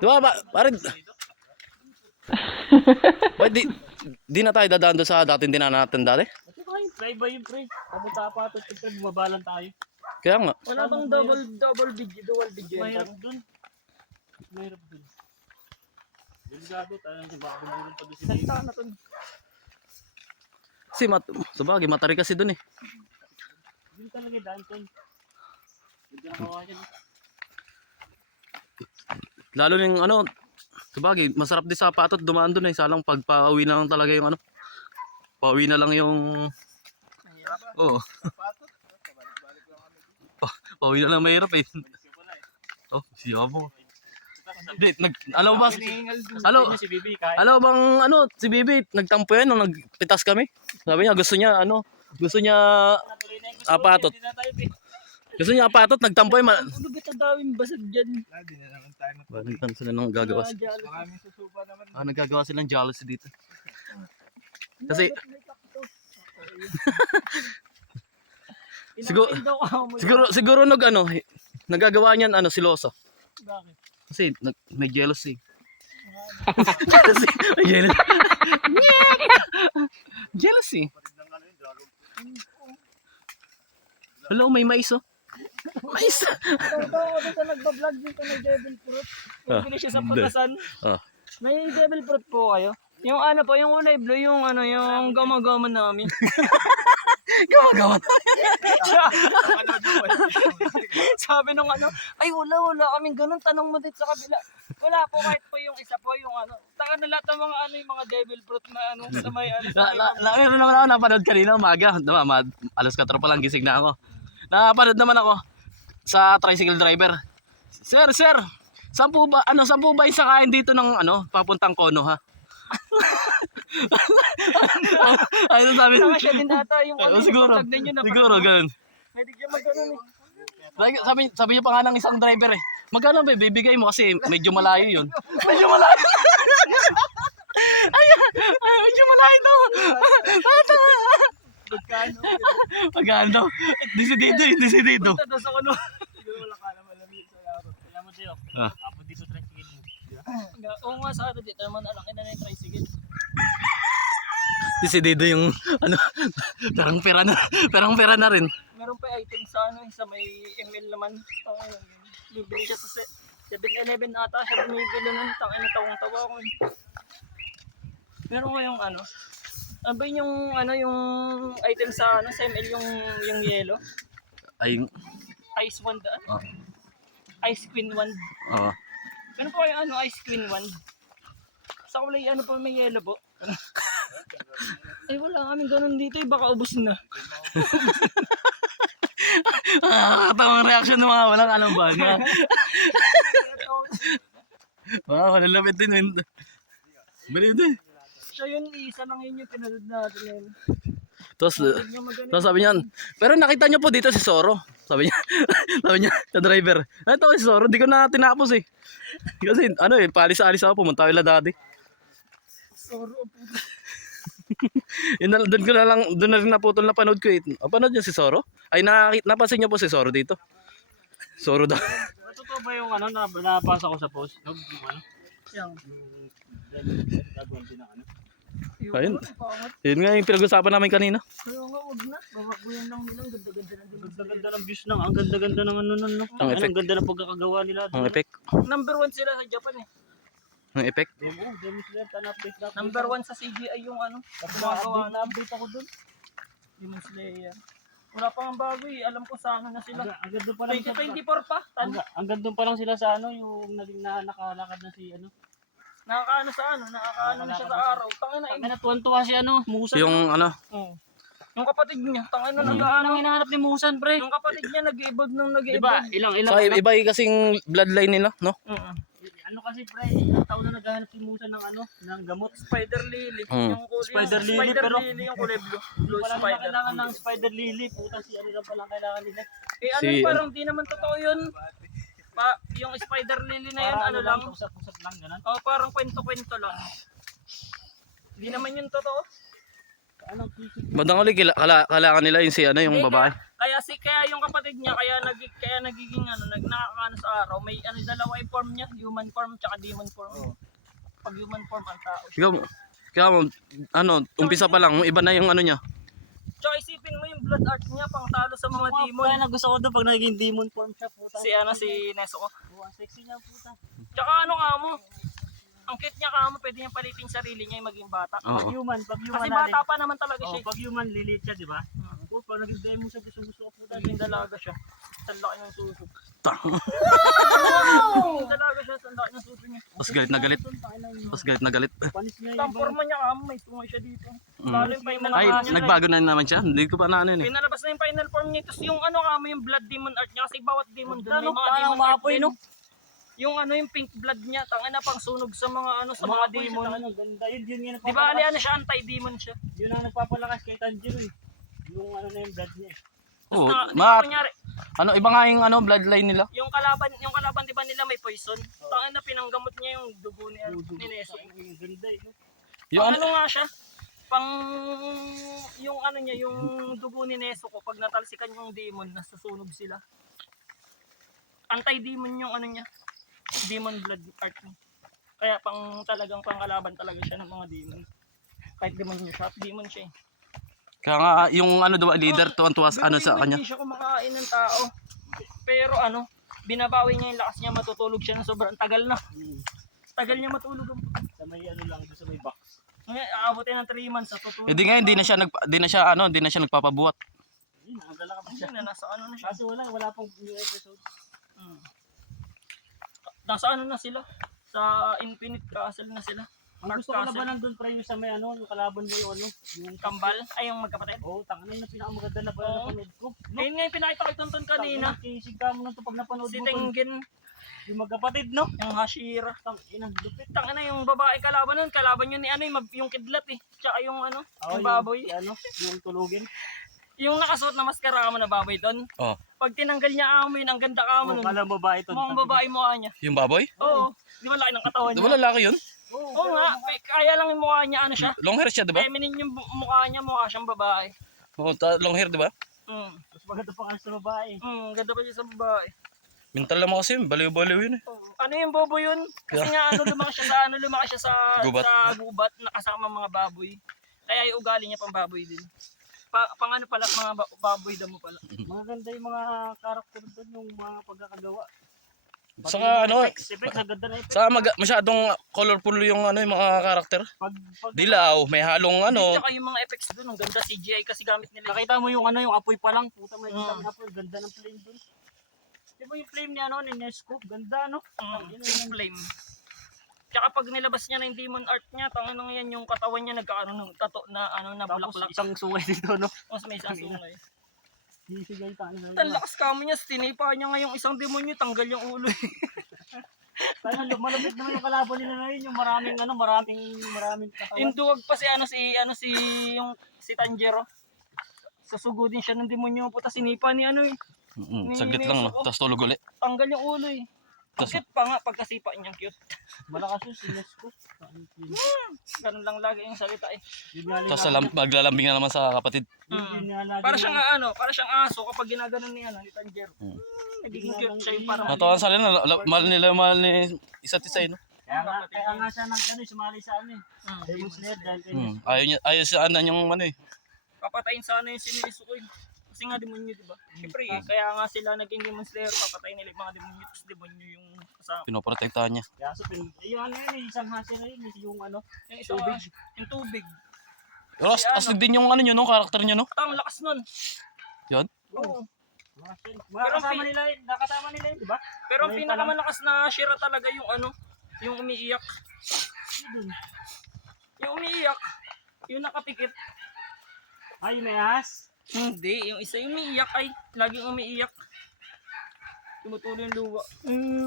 Diba ba? Parang... Ba't di na tayo dadaan doon sa dating dinaanan natin dati? Try ba yun, pre? Papunta pa ito, pre, bumabalan tayo. Kaya nga. Wala bang dual video? Mahirap dun. Mahirap dun. Delikado tayo nang baka bumulong pa doon si Dave. Saan na to? Kasi sabagay, matari kasi doon eh. Hindi talaga daan to. Hindi na kawayan. Lalo yung ano, sabagay, masarap din sa patot dumaan doon eh. Salang pagpa-uwi na lang talaga yung ano. Pauwi na lang yung... Oo. Pauwi na lang mahirap eh. Oh, siya mo. Hindi, alam mo ba? Si Bibi, kahit. Alam bang ano, si Bibi, nagtampo yan nung nagpitas kami. Sabi niya, gusto niya apatot. Gusto niya apatot, nagtampo yan. Ano ba tadawin basag dyan? Hindi na naman tayo na. Balikan sila nung gagawa. Maraming susuba naman. Nagagawa silang jealousy dito. Kasi, siguro nagagawa niyan siloso. Bakit? Kasi may jealousy. Kasi may jealousy. Jealousy. Hello, may mais oh. Mais. Ito ako sa nagbablog dito ng devil fruit. Bumili siya sa patasan. May devil fruit po kayo? Yung ano po, yung kulay blue, yung gama-gama namin. Gumagawa. Sabi nung ay wala kaming ganun, tanong mo dito sa kabila. Wala po, kahit po yung isa po, yung taka na lahat ng mga yung mga devil fruit na sa may Meron naman ako napanood kanina umaga. Alas 4 pa lang gising na ako. Napanood naman ako sa tricycle driver. Sir, saan po ba yung sakayan dito ng papuntang Kono ha? Ay, sabi Tama siya din ata yung siguro, vlog ninyo na siguro ganun. Pwede siya mag-ganun eh. Sabi niya pa nga ng isang driver eh. Magkano ba bibigay mo kasi medyo malayo yun. Medyo malayo. Ay, medyo malayo to. Magkano? Disidido. Punta daw sa Kono. Siguro wala ka naman alam yun sa laro. Alam mo Teo, apo dito tricycle mo. Oo nga sa dito naman alaki na yung tricycle. Disidido yung perang pera na rin. Meron pa item sa sa may ML naman. Bibili siya sa 7-Eleven ata siya bumibili nun. Tangin na tawang-tawa ko. Meron ko yung ano ba yung yung item sa sa ML yung yellow? Ay, Ice wand oh. Ice Queen wand. Oo. Meron po yung Ice Queen wand. Sa kulay po may yellow po. Ay wala kaming ganun dito baka ubos na. Nakakatawang reaction ng mga walang alam ba nga. Wow, malalapit din. Balik din. So yun, isa lang yun yung pinanood natin. Tapos sabi niya, pero nakita niyo po dito si Soro. Sabi niya sa driver. Ito si Soro, di ko na tinapos eh. Kasi paalis-alis ako, pumunta ko ila daddy. Soro po. Doon na rin naputol na panood ko eh. Panood niyo si Soro? Ay napansin niyo po si Soro dito? Soro daw. Totoo ba yung nabasa ko sa post? Yung gagawin din ng Ayun. Yun nga yung pinag-usapan namin kanina. Kaya nga, huwag na. Babaguyan lang nila. Ganda-ganda lang. Ganda-ganda ng views lang. Ang ganda-ganda ng nun. Ang effect. Ang ganda ng pagkakagawa nila. Ang effect. Number 1 sila sa Japan eh. Ang effect. Number 1 sa CGI yung gumagawa na. Update ako dun. Demon Slayer. Wala pa nga bago eh. Alam ko sa na sila. Ang ganda pa lang. 2024 pa. Ang ganda pa lang sila sa yung naging nakalakad na si Nakakaano na siya sa araw. Tangina na tuwan-tuwa si Musan. Yung yung kapatid niya, tangina Ang hinahanap ni Musan, pre. yung kapatid niya nag-evolve nang nag-evolve. Diba? Ilang. so, iba kasing bloodline nila, no? Kasi pre, ilang taon na naghahanap si Musan ng gamot. Spider Lily. Yung kulay. Spider Lily, pero Lily yung kulay blue. Blue Walang spider. kailangan ng Spider Lily. Puta si lang palang kailangan nila. Parang di naman totoo yun. Yung Spider Lily na yun, lang. Usap-usap lang, ganun. Parang kwento-kwento lang. Di naman yun totoo. Bandang uli, kailangan nila yung yung babae. Kaya yung kapatid niya kaya nagiging nakakaano sa araw, may dalawa yung form niya, human form tsaka demon form. Pag human form ang tao siya. Kaya umpisa pa lang, iba na yung ano niya. Tsaka isipin mo yung blood art niya pang talo sa mga demon. Kaya na gusto ko doon pag naging demon form siya, puta. Si Nezuko. Ang sexy niya, puta. Tsaka ang cute niya pwede niyang palitin sarili niya yung maging bata. Oo. Pag human Kasi bata pa naman talaga Oh, siya. pag human lilit siya, di ba? Pag naging demon siya, gusto ko puta. Naging dalaga siya. Sanlaki ng suso. Tang. Naging dalaga siya, sanlaki ng suso niya. Tapos galit na galit. Tapos galit na galit. Panis niya Ang forma niya may tungay siya dito. Mm. Lalo yung final Ay, form niya. nagbago na naman siya. Hindi ko pa na ano yun eh. Pinalabas na yung final form niya. Tapos yung yung blood demon art niya. Kasi bawat demon doon may mga Parang demon art maapoy, din. no? Yung yung pink blood niya, tangina pang sunog sa mga sa mga demon. Ang ganda. Yun yung Di ba ali siya, anti-demon siya. Yun ang nagpapalakas kay Tanjiro eh. Yung na yung blood niya. Oo, Di ba kunyari, iba nga yung bloodline nila. yung kalaban di ba nila may poison? Tangina pinanggamot niya yung dugo ni Neso. Ang ganda eh. Yung Nga siya? Pang yung niya, yung dugo ni Neso ko pag natalsikan yung demon, nasusunog sila. Anti-demon yung niya. Demon blood art niya. Kaya talagang pangkalaban talaga siya ng mga demon. Kahit demon siya eh. Kaya nga yung leader tuwan-tuwa sa kanya. Hindi siya kumakain ng tao. Pero binabawi niya yung lakas niya, matutulog siya ng sobrang tagal na. Tagal niya matulog. Sa may lang, sa may box. Ngayon, aabutin ng 3 months sa tutulog. Hindi na siya nagpapabuhat. Yun, nakadala ka pa siya. Hindi na, nasa na siya. Kaso wala pang new episode. Nasa na sila? Sa Infinite Castle na sila. Ang gusto ko labanan doon pre yung sa may yung kalaban mo yung Kambal, ay yung magkapatid. tanga na yung pinakamaganda na napanood ko. Ayun nga yung pinakita ko Tonton kanina. Kisig ka mo nung pag napanood Si mo. Tengen, Yung magkapatid, no? yung Hashira. Inang lupit. Tangina yung babae kalaban nun. Kalaban yun ni yung kidlat eh. Tsaka yung yung baboy. Yung tulugin. Yung nakasuot na maskara mo na baboy doon. Oh. Pag tinanggal niya amoy, ang ganda ka mo nun. Kala babae to. Mukhang babae mukha niya. Yung baboy? Oo. Di ba laki ng katawan Di niya? ba lalaki yun? Oo nga. Kaya lang yung mukha niya siya. Long hair siya, di ba? Feminine yung mukha niya, mukha siyang babae. Oo, long hair, di ba? Tapos maganda pa nga sa babae. Ganda pa siya sa babae. Mental naman kasi, baliw-baliw yun eh. Ano yung bobo yun? Kasi nga lumaki siya sa Gubat. sa gubat nakasama mga baboy. Kaya yung ugali niya pang baboy din. Pang pala mga baboy damo pala. Maganda yung mga karakter doon, yung mga pagkakagawa. Saka Effects, ang ganda na effects. saka masyadong colorful yung yung mga karakter. Pag Dilaw, may halong Tsaka yung mga effects doon, ang ganda CGI kasi gamit nila. nakita mo yung yung apoy pa lang, puta may kita mo yung apoy, ganda ng flame doon. Di ba yung flame niya ni Nesco? Ganda Yung flame. Tsaka pag nilabas niya na yung demon art niya, tangano yan yung katawan niya nagkaano ng tato na na Tapos bulaklak. isang sungay dito, no? Tapos may isang sungay. Sisigay tayo na. Ang lakas kamo niya, tinipa niya nga yung isang demonyo, tanggal yung ulo. Kaya malapit naman yung kalaban nila ngayon, yung maraming katawan. Yung duwag pa si Tanjiro. Susugudin siya ng demonyo, puta sinipa ni Saglit lang, no? Tapos tulog ulit. tanggal yung ulo eh. Ang cute pa nga pagkasipa niyang cute. Malakas yung si Nesco. Ganun lang lagi yung salita eh. Tapos maglalambing na naman sa kapatid. Para siyang para siyang aso kapag ginaganon ni Tanjiro. Nagiging cute siya yung parang Natawa sa nila, mahal ni isa't isa no? Kaya nga siya sumali sa Demon Slayer dahil kay Ayaw siya yung papatayin sana yung sinisukoy. Kasi nga demonyo, di ba? Siyempre kaya nga sila naging Demon Slayer, papatayin nila yung mga demonyo, tapos demonyo yung kasama. pinoprotektahan niya. Kaya so isang hasi na yun, yung Yung isang yung tubig. Pero astig din yung no, karakter niya no? Ang lakas nun. Yun? Oo. Nakasama nila yun, di ba? Pero ang pinakamalakas na Shira talaga yung yung umiiyak. Yung umiiyak, yung nakapikit. Ay, may as. Hindi, yung isa yung umiiyak ay laging umiiyak. Tumutuloy yung luwa.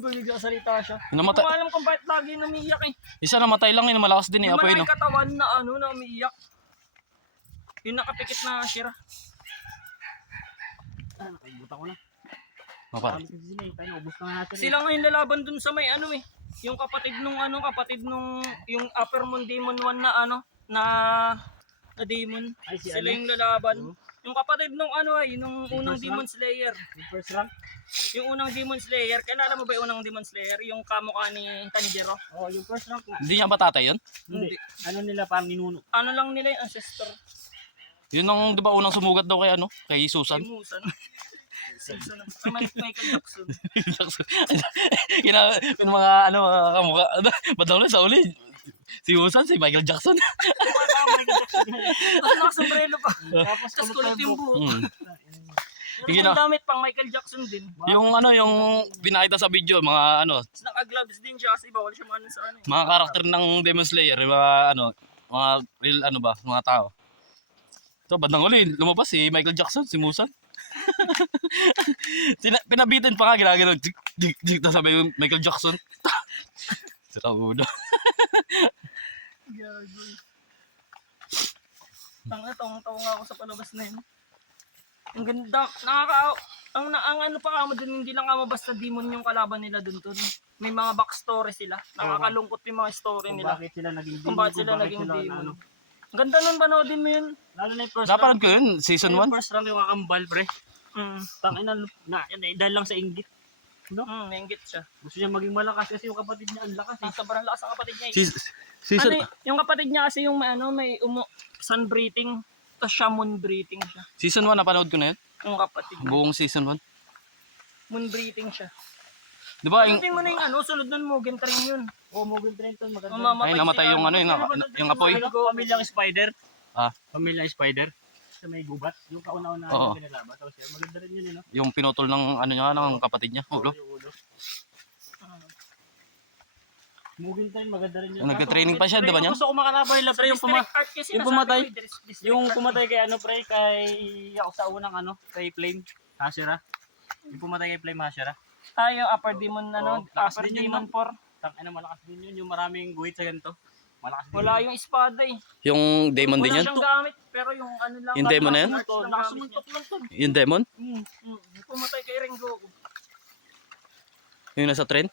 Pag nagsasalita siya. Hindi Namatay. ko alam kung bakit lagi umiiyak eh. Isa namatay lang yun, malakas din eh, Yung apoy no? malaking katawan na na umiiyak. Yung nakapikit na Shira. Nakalimutan ko na. Mapa. Ubus na nga natin. Sila ngayon lalaban dun sa may yung kapatid nung yung Upper Moon Demon 1 na na demon. Ay, si Sila yung lalaban. Yung kapatid nung ano ay, nung unang First Demon Slayer. Yung first rank. Yung unang Demon Slayer, kilala mo ba yung unang Demon Slayer? Yung kamukha ni Tanjiro? Oh, yung first rank nga. Hindi niya ba tatay yun? Hindi. Ano nila parang ninuno. Ano lang nila yung ancestor? Yun ang, di ba, unang sumugat daw kay ano? Kay Susan. Kay Musan. Susan. Michael Jackson. Yung mga ano, mga kamukha. Ba't daw na sa uli? Si Susan, si Michael Jackson. Tapos nakasombrero pa. Tapos Tapos kulit yung buhok. Hmm. Pero Sige ang na. damit pang Michael Jackson din. Yung ano, yung pinakita sa video, mga ano, Tapos naka-gloves din siya kasi bawal siya maano sa ano. mga karakter ng Demon Slayer, yung mga ano, mga real ano ba, mga tao. So, bandang uli, lumabas si Michael Jackson, si Musan. Pinabitin pa nga, ginagano, jik, jik, jik, tapos sabi yung Michael Jackson. Sira ulo. Tanga, tawang-tawa nga ako sa palabas na yun. Ang ganda, ang ano pa kamo dun, hindi lang kamo basta demon yung kalaban nila dun dun. May mga backstory sila. Nakakalungkot yung mga story Kung nila. bakit sila naging Kung bakit sila naging demon. Ang ganda nun, panoodin mo yun. Lalo na yung first Napanood rank. ko yun, season Yung 1. first rank yung kakambal, pre. Mm. Tangina dahil lang sa inggit. Nainggit siya. Gusto niya maging malakas kasi yung kapatid niya ang lakas eh. Sobrang lakas ang kapatid niya. Season, Ano, yung kapatid niya kasi yung may sun breathing. Tapos siya moon breathing siya. season 1, napanood ko na yun. Yung kapatid niya. Buong season 1. Moon breathing siya. Di ba, yung, Pagdating mo na yung ano, sunod nun Mugen Train yun. Oh, Mugen Trenton maganda. Mamamatay ay, namatay si yung ano, yung apoy. Pamilyang spider. Ah. Pamilyang spider. Sa may gubat. Yung kauna-una Oo. na pinalaban. Tapos yan, maganda rin yun eh, no? Yung pinutol ng ano niya, ng kapatid niya. Ulo. Yung ulo. Mugen Train, maganda rin yun. Yung nagka-training pa siya, di ba niyan? Gusto ko makalabay lang, pre, yung Art kasi yung nasabi pumatay. ko, district Yung art. pumatay kay ano, pre, kay ako sa unang ano, kay Flame Hashira. Yung pumatay kay Flame Hashira. Yung upper demon Oo, ano, lakas upper din yun, demon no? 4. Ano, malakas din yun. Yung maraming guhit sa ganito. Malakas din Wala yun. yung espada eh. Yung demon din Wala yan? siyang gamit, pero yung ano lang. Yung demon na yan? arts lang Lakas gamit sumuntok niya. lang to. Yung demon? Yung pumatay kay Rengoku. Yung nasa trend?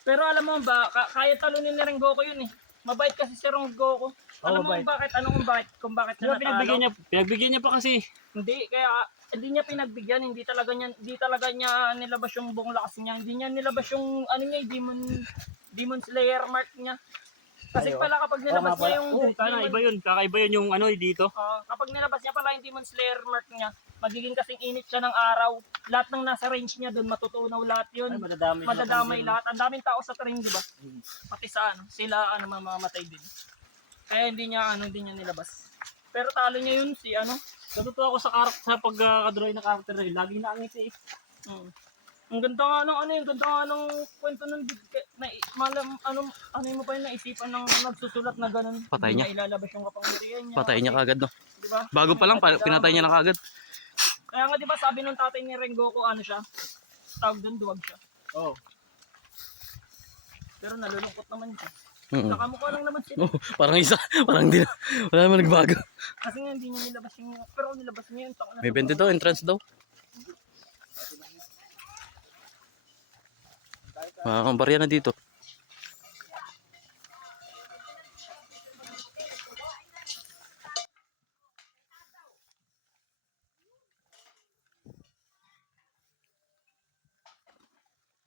Pero alam mo ba, kaya talunin ni Rengoku yun eh. Mabait kasi si Rengoku. Alam mo mabait. bakit? Kung bakit Di ba siya natalo? pinagbigyan niya pa kasi. Hindi, kaya hindi niya pinagbigyan, hindi talaga niya nilabas yung buong lakas niya. Hindi niya nilabas yung ano niya, Demon Slayer mark niya. Kasi pala kapag nilabas niya yung Iba yun. Kakaiba yun yung ano dito. kapag nilabas niya pala yung Demon Slayer mark niya, magiging kasing init siya ng araw. Lahat ng nasa range niya doon matutunaw lahat yun. Ay, madadamay. Madadamay lahat. Ang daming tao sa train, di ba? Pati sa ano, sila mamamatay din. Kaya hindi niya nilabas. Pero talo niya yun si ano. Natutuwa ako sa pagka-drawing ng character na yun. Lagi nakangiti eh. Ang ganda nga ng kwento ng ano mo pa yung naisipan ng nagsusulat na ganun. Patay niya. Hindi na ilalabas yung kapangyarihan niya. Patay niya kagad, no? Diba? Bago pa lang, pinatay niya na kagad. Kaya nga diba sabi nung tatay ni Rengoku ano siya? Tawag doon, duwag siya. Oo. Pero nalulungkot naman siya. Mm. Nakamukha lang naman sila. Oh, parang di na, wala naman nagbago. Kasi nga hindi niya nilabas yung, pero nilabas niya yun. May 20 daw, entrance daw. Ang barya na dito.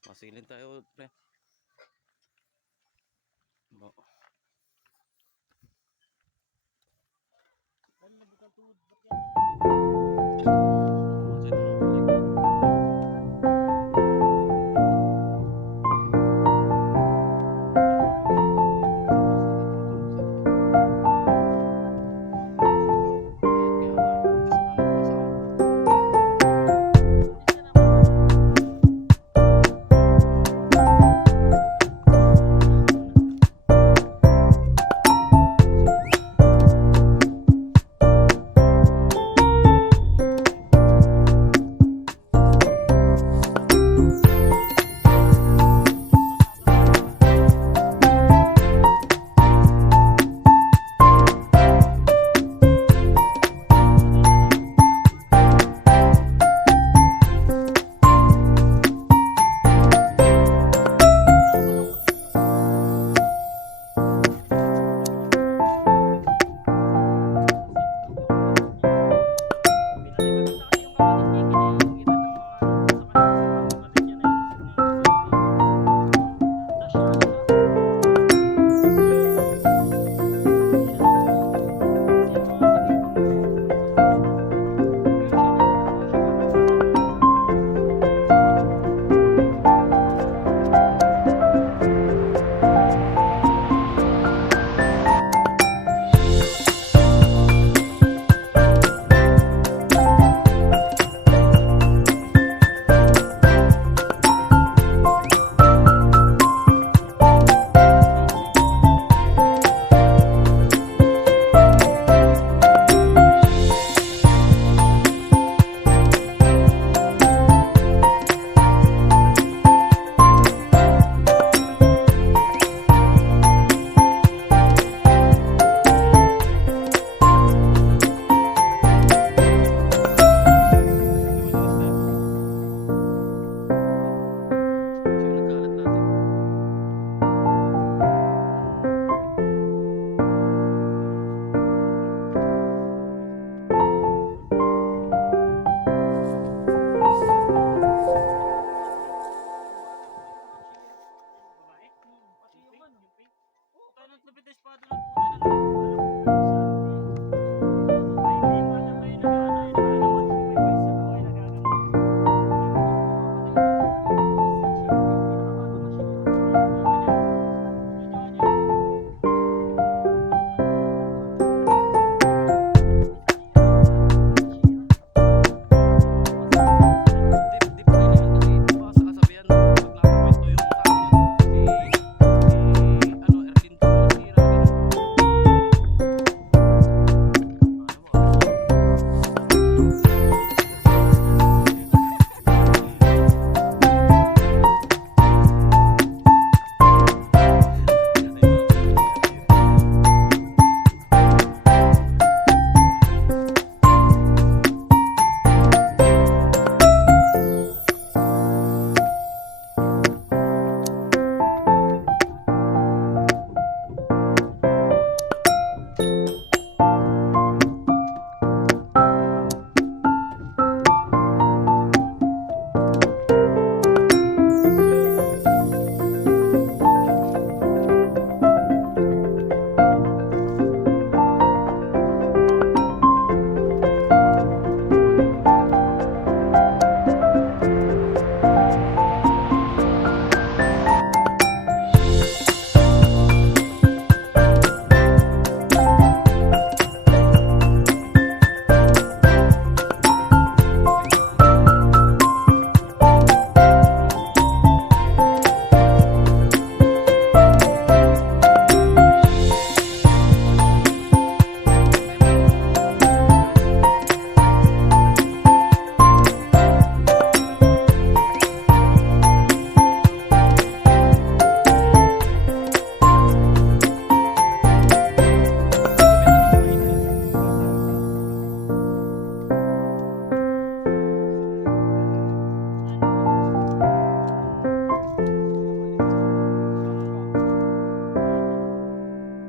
Pasigilin tayo, pre.